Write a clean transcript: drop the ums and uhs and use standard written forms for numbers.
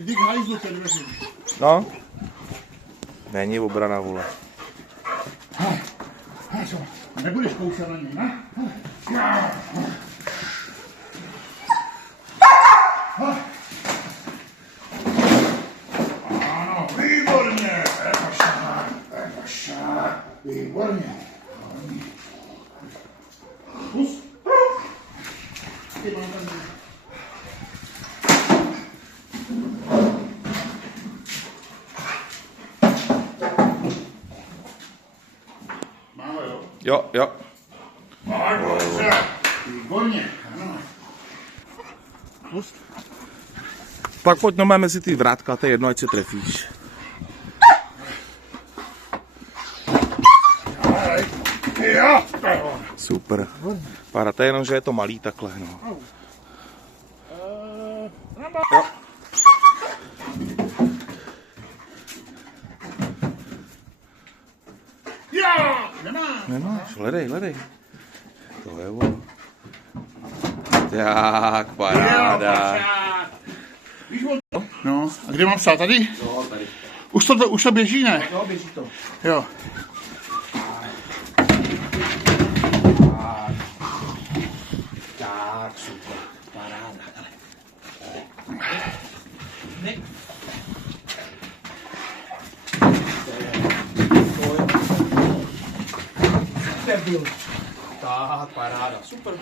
Jdi k hajzlu, ty dveře. No. Není obrana, vole. Nebudeš kousat na něj, ne? Ano, výborně. Výborně. Pust. Ty mám tam. Máme, jo? Jo, jo. Dobře. Výborně. Ano. Pust. Pak pojď nomé mezi ty vrátka, to je jedno, ať se trefíš. Jo. Super. Pára, to je jenom, že je to malý takhle, no. Jo. Jo. Nemáš. Nemáš, hledej. To je ono. Tak, paráda. No, a kde mám psát? Tady? Jo, tady. Už to běží, ne? Jo, běží to. Jo. Tak, super. Paráda, ne. Tak, paráda, super.